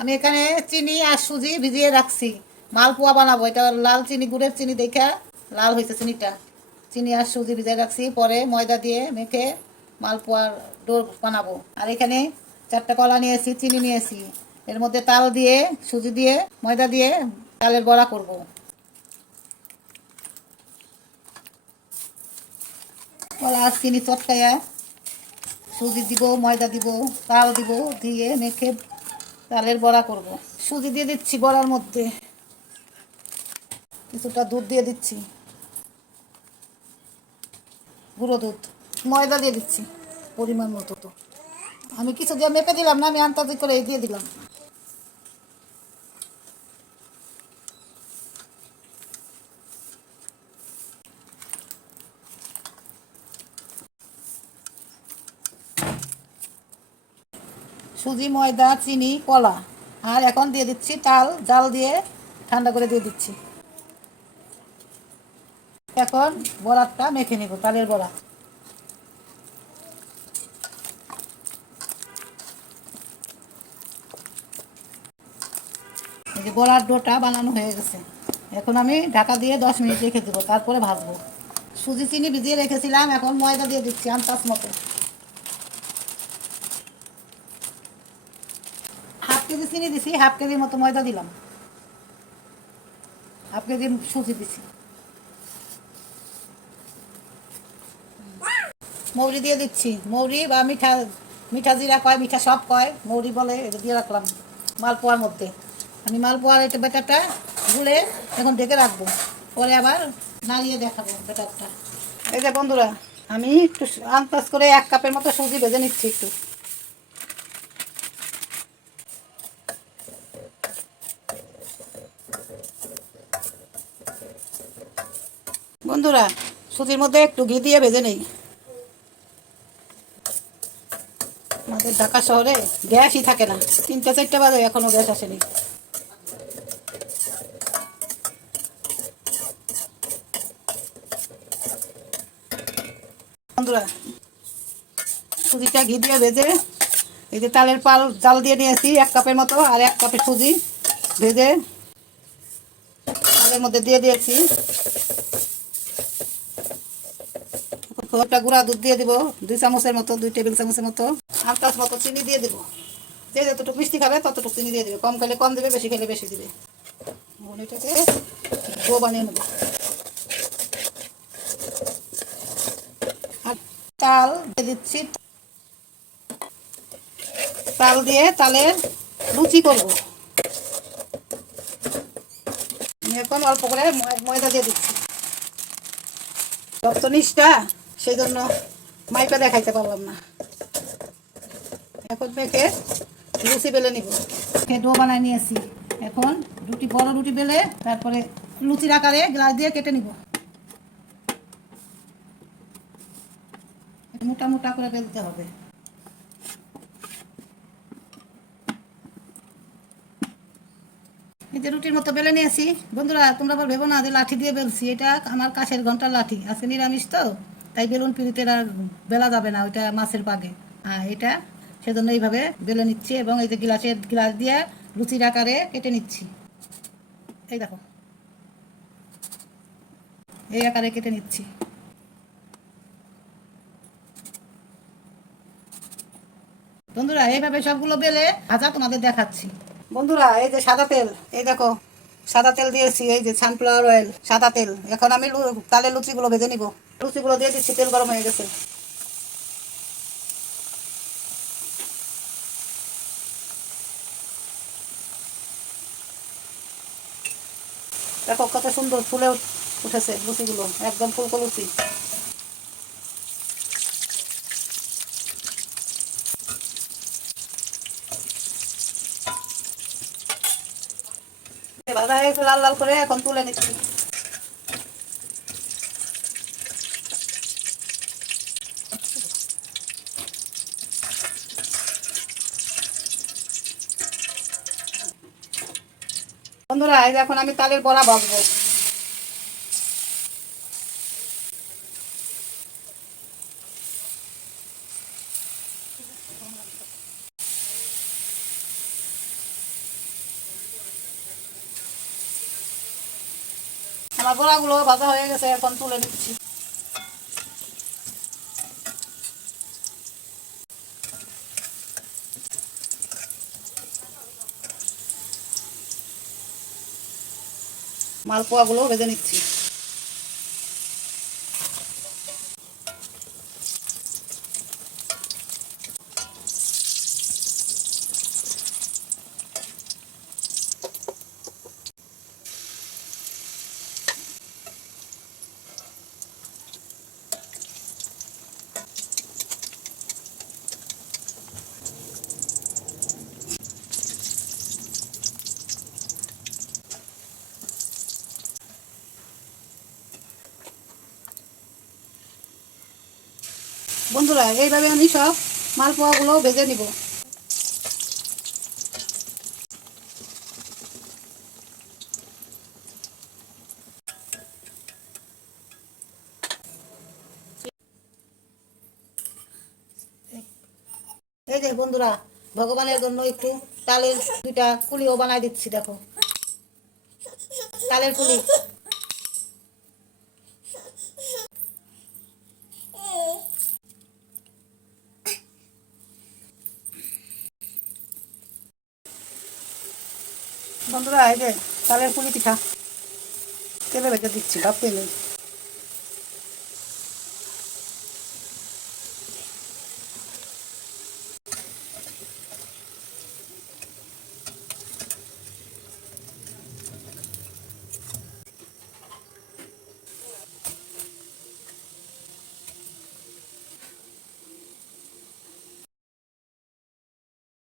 আমি এখানে চিনি আর সুজি ভিজিয়ে রাখছি। মালপোয়া বানাবো। এটা লাল চিনি, গুড়ের চিনি দেখা লাল হয়েছে চিনিটা। চিনি আর সুজি ভিজিয়ে রাখছি, পরে ময়দা দিয়ে মেখে মালপোয়ার ডোর বানাবো। আর এখানে 4টা কলা নিয়েছি, চিনি নিয়েছি। এর মধ্যে তাল দিয়ে, সুজি দিয়ে, ময়দা দিয়ে তালের বড়া করব। কলা আর চিনি চটকাইয়া সুজি দিব, ময়দা দিব, তাল দিব, দিয়ে মেখে তালের বড়া করব। সুজি দিয়ে দিচ্ছি বড়ার মধ্যে, কিছুটা দুধ দিয়ে দিচ্ছি, গুঁড়ো দুধ, ময়দা দিয়ে দিচ্ছি পরিমাণ মতো। তো আমি কিছু দিয়ে মেপে দিলাম না, আমি আন্দাজি করে দিয়ে দিলাম। সুজি, ময়দা, চিনি, কলা, আর এখন দিয়ে দিচ্ছি তাল, জাল দিয়ে ঠান্ডা করে দিয়ে দিচ্ছি। এখন বড়াটা মেখে নেব, তালের বড়া। এই যে বড়ার ডোটা বানানো হয়ে গেছে। এখন আমি ঢাকা দিয়ে 10 মিনিট রেখে দেবো, তারপরে ভাজবো। সুজি চিনি ভিজিয়ে রেখেছিলাম, এখন ময়দা দিয়ে দিচ্ছি আন্দাজ মতো। হাফ কেজি চিনি দিছি, হাফ কেজির মতো ময়দা দিলাম, হাফ কেজি সুজি দিছি। মৌরি দিয়ে দিচ্ছি, মৌরি বা মিঠা, মিঠা জিরা কয়, মিঠা সব কয়, মৌরি বলে, এটা দিয়ে রাখলাম মালপোয়ার মধ্যে। আমি মালপোয়ার এটা ব্যাটারটা গুলে এখন ঢেকে রাখবো, পরে আবার নাড়িয়ে দেখাবো ব্যাটারটা। এই যে বন্ধুরা, আমি একটু আন্দাজ করে 1 কাপের মতো সুজি ভেজে নিচ্ছি একটু। বন্ধুরা, সুজির মধ্যে একটু ঘি দিয়ে ভেজে নেই। আমাদের ঢাকা শহরে গ্যাসই থাকে না, 3টা 4টা বাজে এখনো গ্যাস আসেনি। বন্ধুরা, সুজিটা ঘি দিয়ে ভেজে, এই যে তালের পাল জাল দিয়ে নিয়েছি 1 কাপের মতো, আর 1 কাপের সুজি ভেজে তালের মধ্যে দিয়ে দিয়েছি। একটা গুঁড়া দুধ দিয়ে দিব 2 চামচের মতো, 2 টেবিল চামচের মতো। আন্দাজ মতো চিনি দিয়ে দেবো, যে যতটুকু মিষ্টি খাবে ততটুকু চিনি দিয়ে দেবে, কম খেলে কম দেবে, বেশি খেলে বেশি দিবে। এটাকে ডো বানিয়ে নেব। আর চাল দিয়ে দিচ্ছি, তাল দিয়ে তালের লুচি করব। এখন অল্প করে ময়দা দিয়ে দিচ্ছি। যত নিষ্ঠা, সেই জন্য মাইপা দেখাইতে পারলাম না। এখন মেখে লুচি বেলে নিব। ডো বানাই নিয়েছি, এখন রুটি, বড় রুটি বেলে তারপরে লুচির আকারে গ্লাস দিয়ে কেটে নিব। মোটা মোটা করে বেলতে হবে। এই যে রুটির মতো বেলে নিয়েছি। বন্ধুরা, তোমরা আবার ভেবো না যে লাঠি দিয়ে বেলছি, এটা আমার কাঠের ঘন্টার লাঠি। আজকে নিরামিষ তো, তাই বেলুন পিড়িতে আর বেলা যাবে না, ওইটা মাছের পাগে। এটা সেজন্য এইভাবে বেলে নিচ্ছি, এবং এই যে গ্লাস দিয়ে লুচির আকারে কেটে নিচ্ছি। এই দেখো, এই আকারে কেটে নিচ্ছি। বন্ধুরা, এইভাবে সবগুলো বেলে ভাজা তোমাদের দেখাচ্ছি। বন্ধুরা, এই যে সাদা তেল, এই দেখো সাদা তেল দিয়েছি, এই যে সানফ্লাওয়ার অয়েল, সাদা তেল। এখন আমি তালের লুচিগুলো ভেজে নিব। লুচিগুলো দিয়ে দিচ্ছি, তেল গরম হয়ে গেছে। দেখো কত সুন্দর ফুলে উঠেছে লুচিগুলো, একদম ফুলকো লুচি। ভাজা হয়ে গেছে লাল লাল করে, এখন তুলে নিচ্ছি। বন্ধুরা, এই যে এখন আমি তালের বড়া ভাজবো। আমার বড়াগুলো ভাজা হয়ে গেছে, এখন তুলে নিচ্ছি। মালপোয়াগুলো ভেজে নিচ্ছি। বন্ধুরা, এইভাবে আমি সব মালপোয়াগুলো ভেজে নিব। এই যে বন্ধুরা, ভগবানের জন্য একটু তালের দুইটা কুলিও বানাই দিচ্ছি। দেখো, তালের কুলি। বন্ধুরা, এই যে তালের কুলি পিঠা তেলে ভেজে দিচ্ছি, ভাব তেলে।